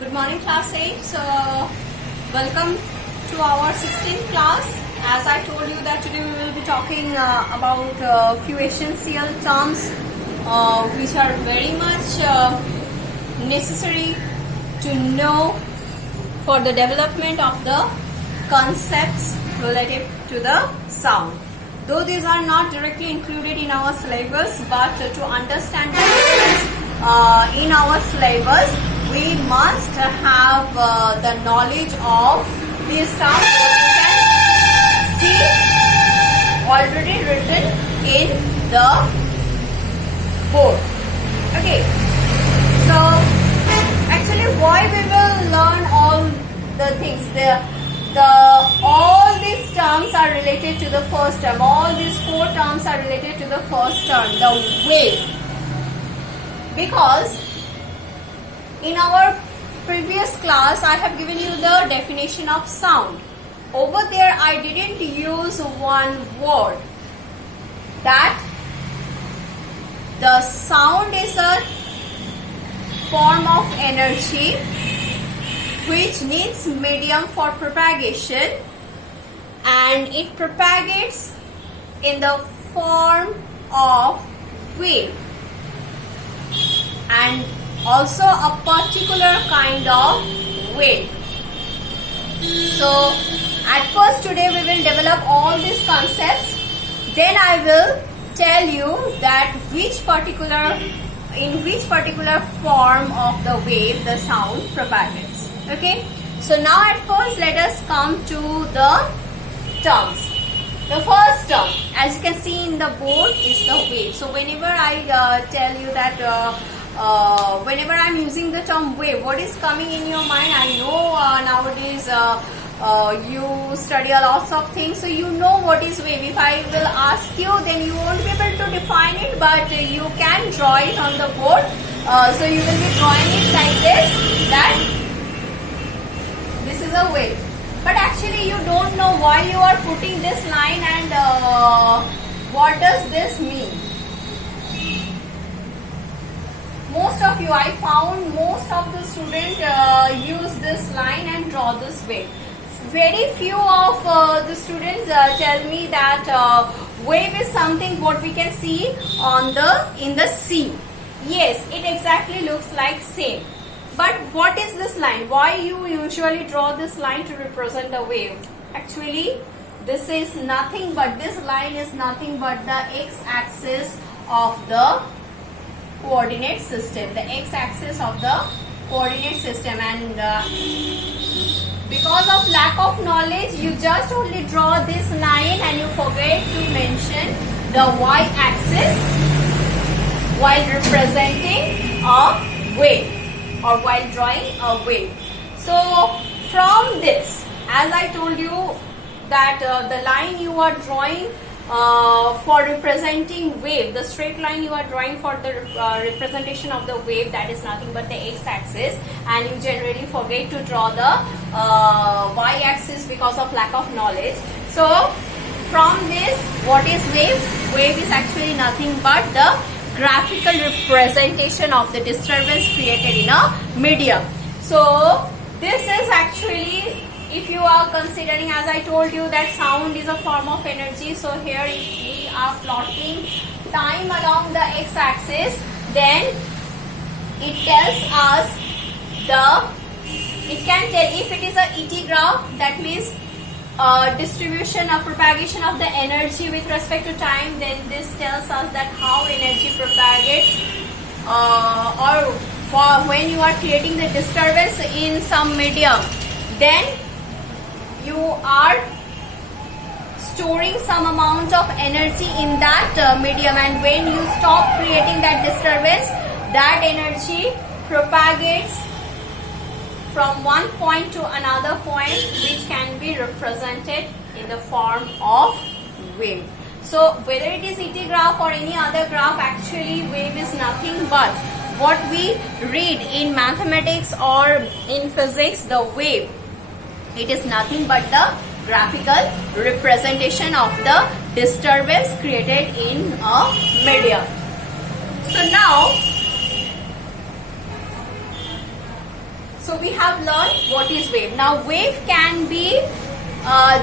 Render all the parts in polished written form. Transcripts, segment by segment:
Good morning, class 8. So, welcome to our 16th class. As I told you that today we will be talking about few essential terms which are very much necessary to know for the development of the concepts related to the sound. Though these are not directly included in our syllabus, but to understand the difference in our syllabus, we must have the knowledge of these sounds that you can see already written in the board. Okay, so actually why we will learn all the things, all these terms are related to the first term. All these four terms are related to the first term, the wave. Because in our previous class, I have given you the definition of sound. Over there, I didn't use one word. That the sound is a form of energy which needs medium for propagation, and it propagates in the form of wave, and also a particular kind of wave. So at first today we will develop all these concepts, then I will tell you that in which particular form of the wave the sound propagates. Okay, so now at first let us come to the terms. The first term, as you can see in the board, is the wave. So whenever I tell you that whenever I am using the term wave, what is coming in your mind? I know nowadays you study a lots of things, so you know what is wave. If I will ask you, then you won't be able to define it, but you can draw it on the board. So you will be drawing it like this, that this is a wave. But actually you don't know why you are putting this line, and what does this mean. Most of you, I found most of the students use this line and draw this wave. Very few of the students tell me that wave is something what we can see in the sea. Yes, it exactly looks like same. But what is this line? Why you usually draw this line to represent a wave? Actually, this is nothing but, this line is nothing but the x-axis of the coordinate system. The x-axis of the coordinate system. And because of lack of knowledge, you just only draw this line and you forget to mention the y-axis while representing a wave, or while drawing a wave. So from this, as I told you that the line you are drawing for representing wave, the straight line you are drawing for the representation of the wave, that is nothing but the x-axis, and you generally forget to draw the y-axis because of lack of knowledge. So from this, what is wave? Wave is actually nothing but the graphical representation of the disturbance created in a medium. So this is actually, if you are considering, as I told you, that sound is a form of energy. So here if we are plotting time along the x-axis, then it tells us it can tell if it is a ET graph, that means distribution or propagation of the energy with respect to time, then this tells us that how energy propagates, or for when you are creating the disturbance in some medium, then you are storing some amount of energy in that medium, and when you stop creating that disturbance, that energy propagates from one point to another point, which can be represented in the form of wave. So whether it is ET graph or any other graph, actually wave is nothing but what we read in mathematics or in physics, the wave. It is nothing but the graphical representation of the disturbance created in a medium. So now So we have learned what is wave. Now wave can be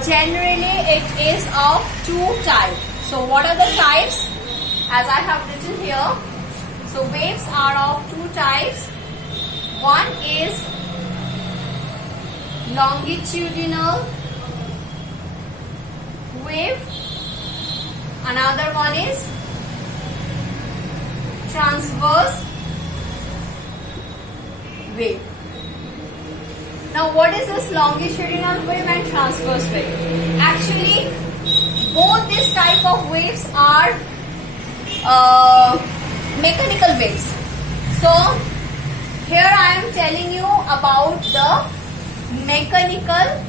generally it is of two types. So what are the types? As I have written here. So waves are of two types. One is longitudinal wave. Another one is transverse wave. Now what is this longitudinal wave and transverse wave? Actually both this type of waves are mechanical waves. So here I am telling you about the mechanical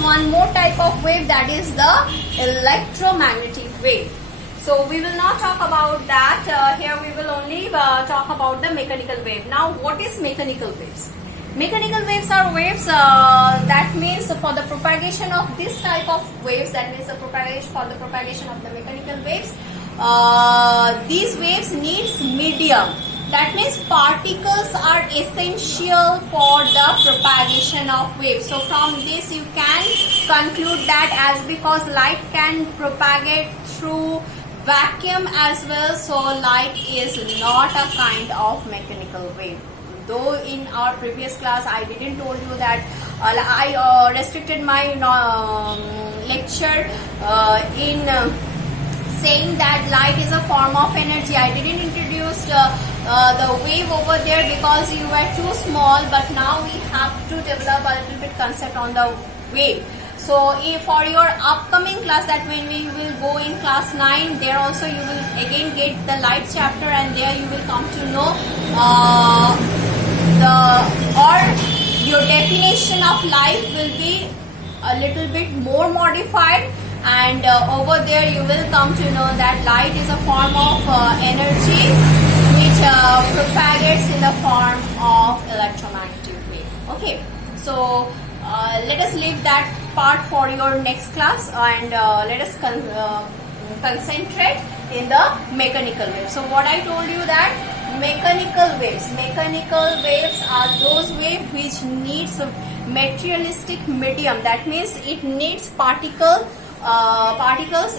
one more type of wave, that is the electromagnetic wave. So we will not talk about that. Here we will only talk about the mechanical wave. Now what is mechanical waves? Mechanical waves are waves that means for the propagation of this type of waves, that means for the propagation of the mechanical waves, these waves needs medium. That means particles are essential for the propagation of waves. So from this you can conclude that as because light can propagate through vacuum as well, so light is not a kind of mechanical wave. Though in our previous class I didn't told you that I restricted my lecture in saying that light is a form of energy. I didn't introduce the wave over there because you were too small, but now we have to develop a little bit concept on the wave. So if for your upcoming class, that when we will go in class 9, there also you will again get the light chapter, and there you will come to know your definition of light will be a little bit more modified, and over there you will come to know that light is a form of energy which propagates in the form of electromagnetic wave. Okay, so let us leave that part for your next class, and let us concentrate in the mechanical waves. So what I told you that mechanical waves are those waves which needs a materialistic medium. That means it needs particles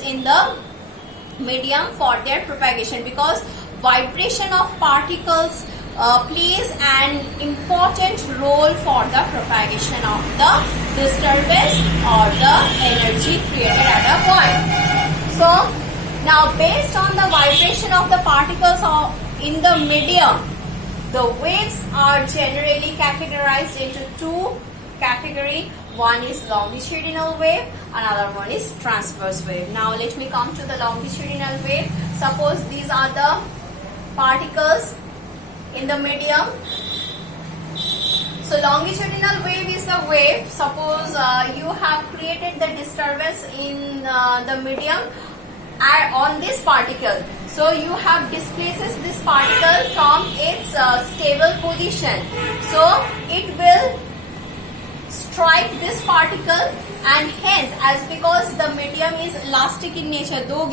in the medium for their propagation, because vibration of particles plays an important role for the propagation of the disturbance or the energy created at a point. So now based on the vibration of the particles in the medium, the waves are generally categorized into two categories. One is longitudinal wave, another one is transverse wave. Now let me come to the longitudinal wave. Suppose these are the particles in the medium. So longitudinal wave is the wave. Suppose you have created the disturbance in the medium on this particle. So you have displaced this particle from its stable position. So it will strike this particle, and hence, as because the medium is elastic in nature, though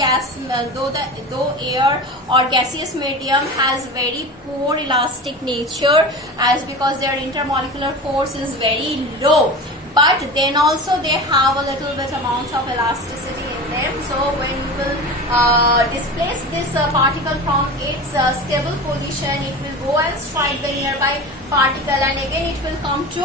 air or gaseous medium has very poor elastic nature, as because their intermolecular force is very low, but then also they have a little bit amount of elasticity in them. So when you will displace this particle from its stable position, it will go and strike the nearby particle, and again it will come to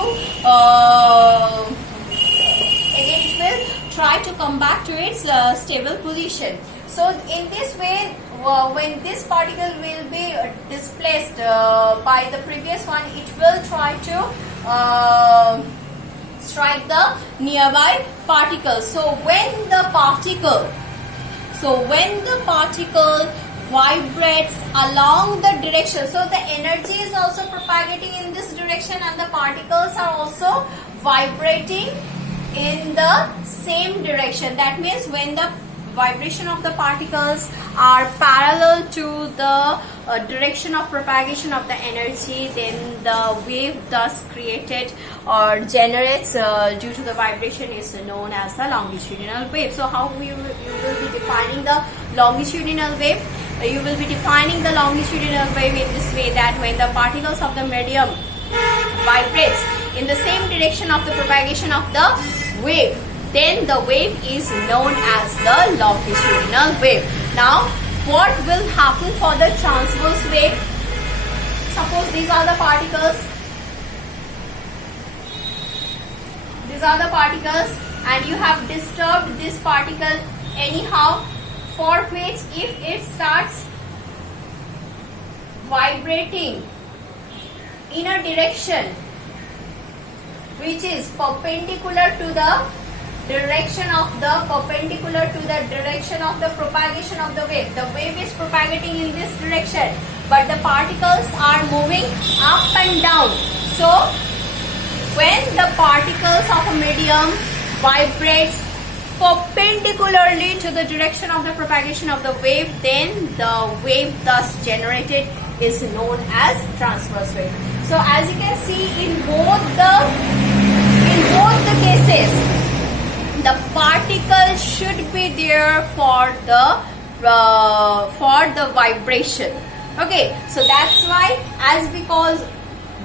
again it will try to come back to its stable position. So in this way, when this particle will be displaced by the previous one, it will try to strike the nearby particle. So when the particle vibrates along the direction, so the energy is also propagating in this direction, and the particles are also vibrating in the same direction. That means when the vibration of the particles are parallel to the direction of propagation of the energy, then the wave thus created or generates due to the vibration is known as the longitudinal wave. So how you will be defining the longitudinal wave? You will be defining the longitudinal wave in this way, that when the particles of the medium vibrates in the same direction of the propagation of the wave, then the wave is known as the longitudinal wave. Now, what will happen for the transverse wave? Suppose these are the particles. These are the particles, and you have disturbed this particle anyhow, for which if it starts vibrating in a direction which is perpendicular to the direction of the propagation of the wave. The wave is propagating in this direction, but the particles are moving up and down. So when the particles of a medium vibrates perpendicularly to the direction of the propagation of the wave, then the wave thus generated is known as transverse wave. So as you can see, in both the cases, the particle should be there for the vibration. Okay, so that's why, because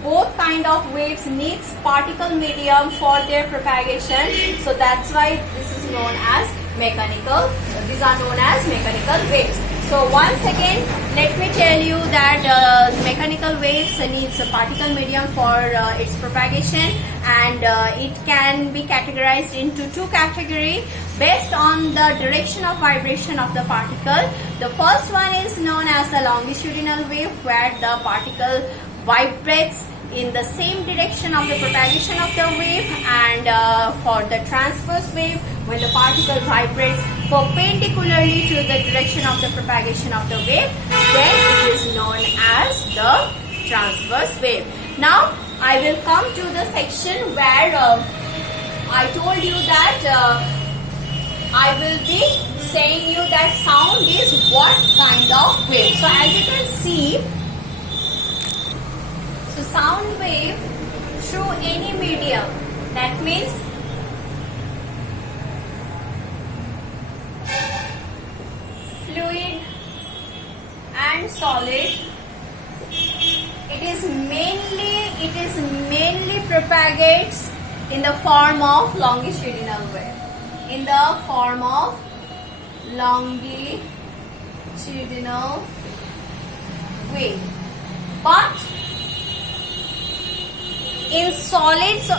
both kind of waves needs particle medium for their propagation, so that's why this is known as mechanical. These are known as mechanical waves. So once again, let me tell you that mechanical waves needs a particle medium for its propagation, and it can be categorized into two categories based on the direction of vibration of the particle. The first one is known as the longitudinal wave, where the particle vibrates in the same direction of the propagation of the wave, and for the transverse wave, when the particle vibrates perpendicularly to the direction of the propagation of the wave, then it is known as the transverse wave. Now I will come to the section where I told you that I will be saying you that sound is what kind of wave. So as you can see, so sound wave through any medium, that means fluid and solid, it is mainly propagates in the form of longitudinal wave. In the form of longitudinal wave. But in solids,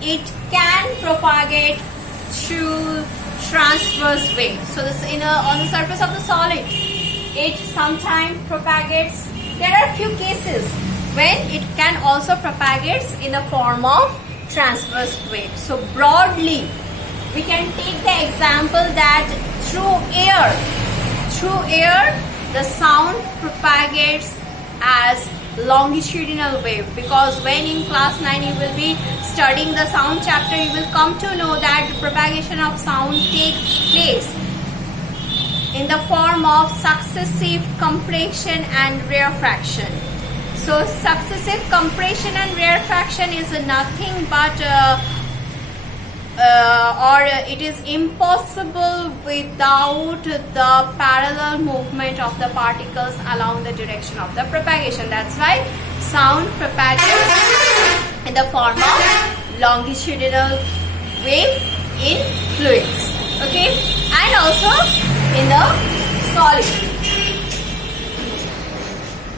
it can propagate through transverse wave. So this on the surface of the solid, it sometimes propagates. There are few cases when it can also propagate in the form of transverse wave. So broadly, we can take the example that through air, the sound propagates as longitudinal wave, because when in class 9 you will be studying the sound chapter, you will come to know that the propagation of sound takes place in the form of successive compression and rarefaction. So successive compression and rarefaction is nothing but it is impossible without the parallel movement of the particles along the direction of the propagation. That's why sound propagates in the form of longitudinal wave in fluids, okay, and also in the solid.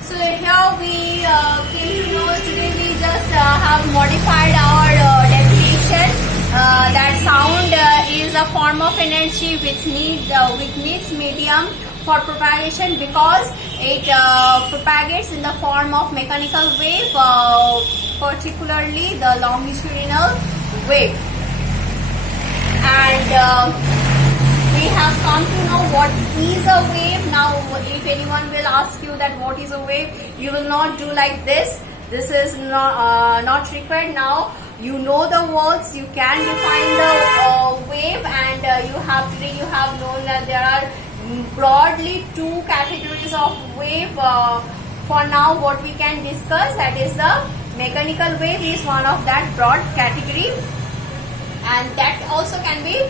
So here we came to know, today we just have modified our definition. That sound is a form of energy which needs medium for propagation, because it propagates in the form of mechanical wave, particularly the longitudinal wave. And we have come to know what is a wave. Now if anyone will ask you that what is a wave, you will not do like this. This is not required. Now you know the words, you can define the wave, and you have known that there are broadly two categories of wave. For now, what we can discuss, that is the mechanical wave is one of that broad category, and that also can be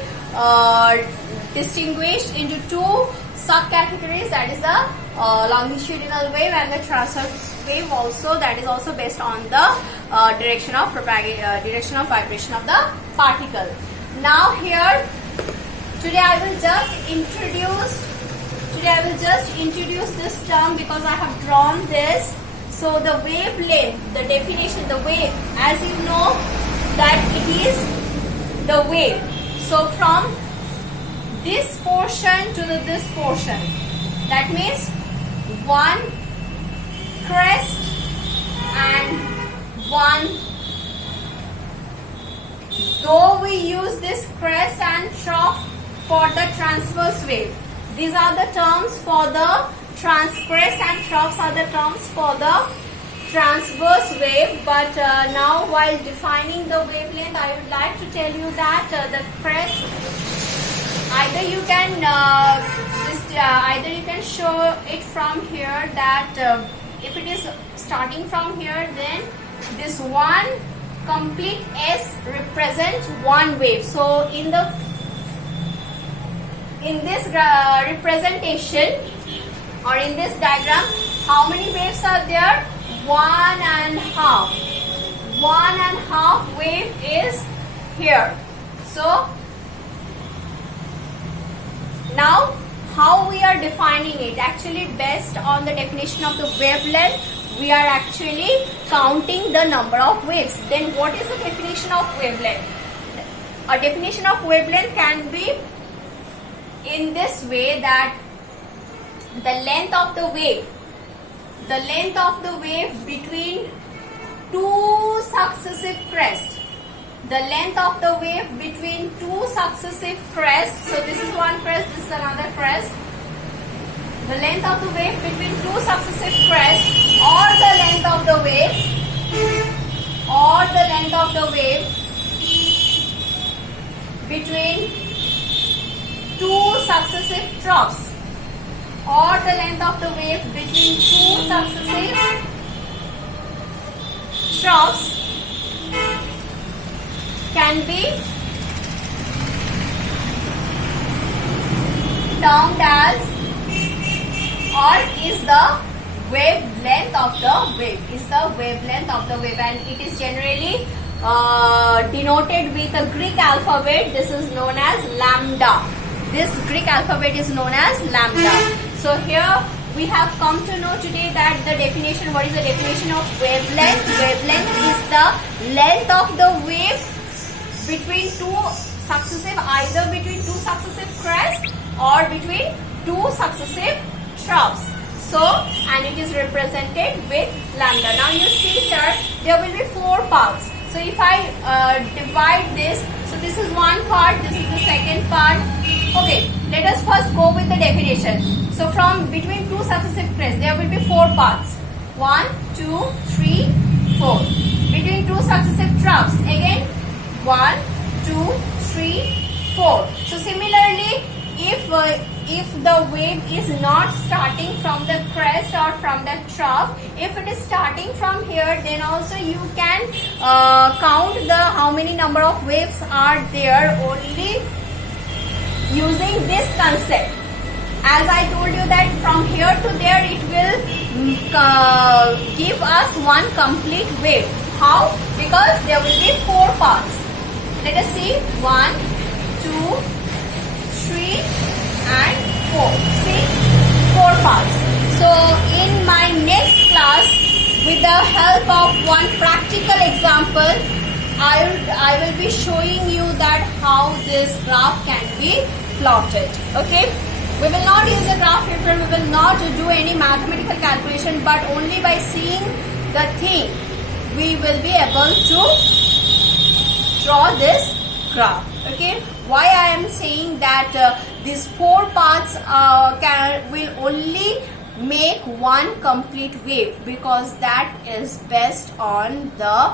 distinguished into two subcategories, that is the longitudinal wave and the transverse wave also, that is also based on the direction of vibration of the particle. Now here, today I will just introduce this term because I have drawn this. So the wavelength, the definition, the wave, as you know that it is the wave. So from this portion to this portion, that means one crest and one. Though we use this crest and trough for the transverse wave, these are the terms for the crest and troughs are the terms for the transverse wave. But now, while defining the wavelength, I would like to tell you that the crest, either you can show it from here, that if it is starting from here, then this one complete S represents one wave. So in this representation or in this diagram, how many waves are there? 1.5. 1.5 wave is here. So now, how we are defining it? Actually, based on the definition of the wavelength, we are actually counting the number of waves. Then what is the definition of wavelength? A definition of wavelength can be in this way, that the length of the wave between two successive crests, the length of the wave between two successive crests. So this is one crest, this is another crest. The length of the wave between two successive crests, or the length of the wave between two successive troughs, or the length of the wave between two successive troughs, can be termed as, or is the wavelength of the wave, and it is generally denoted with a Greek alphabet. This is known as lambda. This Greek alphabet is known as lambda. So here we have come to know today that the definition, what is the definition of wavelength? Wavelength is the length of the wave between either between two successive crests or between two successive troughs. So, and it is represented with lambda. Now you see here, there will be 4 parts. So if I divide this, so this is one part, this is the second part. Okay, let us first go with the definition. So from between two successive crests, there will be 4 parts. 1, 2, 3, 4. Between two successive troughs, again 1, 2, 3, 4. So similarly, if the wave is not starting from the crest or from the trough, if it is starting from here, then also you can count how many number of waves are there only using this concept. As I told you that from here to there it will give us one complete wave. How? Because there will be 4 parts. Let us see. 1, 2, 3 and 4. See? 4 parts. So in my next class, with the help of one practical example, I will be showing you that how this graph can be plotted. Okay? We will not use a graph paper, we will not do any mathematical calculation, but only by seeing the thing, we will be able to draw this graph. Okay? Why I am saying that these 4 parts will only make one complete wave, because that is based on the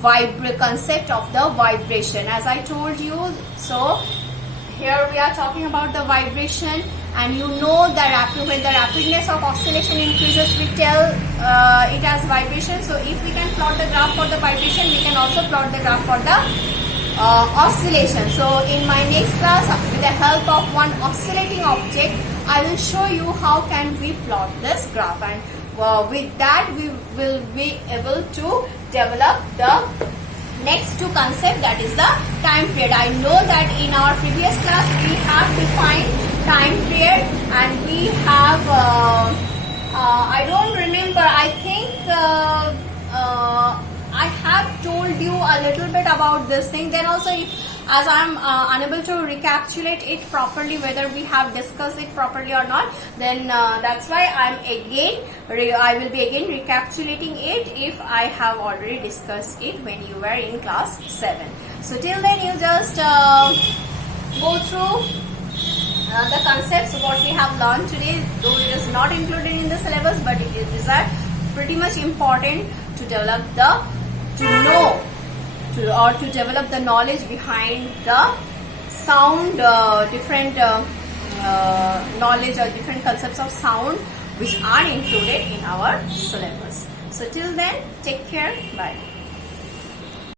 concept of the vibration. As I told you, so here we are talking about the vibration, and you know that when the rapidness of oscillation increases, we tell it as vibration. So if we can plot the graph for the vibration, we can also plot the graph for the oscillation. So in my next class, with the help of one oscillating object, I will show you how can we plot this graph, and with that we will be able to develop the next two concept, that is the time period. I know that in our previous class we have defined time period, and we have I don't remember, I think I have told you a little bit about this thing. Then also, as I'm unable to recapitulate it properly, whether we have discussed it properly or not, then that's why I will be again recapitulating it if I have already discussed it when you were in class 7. So till then, you just go through the concepts what we have learned today, though it is not included in the syllabus, but it is pretty much important to develop to develop the knowledge behind the sound, different knowledge or different concepts of sound which are included in our syllabus. So till then, take care, bye.